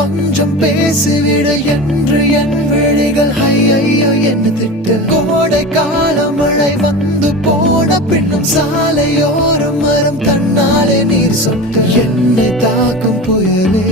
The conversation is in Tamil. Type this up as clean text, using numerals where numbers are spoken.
கொஞ்சம் பேசிவிட என்று என் விழிகள் ஐயோ என்ன திட்ட. கோடை கால மழை வந்து போன பின்னும் சாலையோரம் மரம் தன்னாலே நீர் சொட்ட. என்னை தாக்கும் புயலே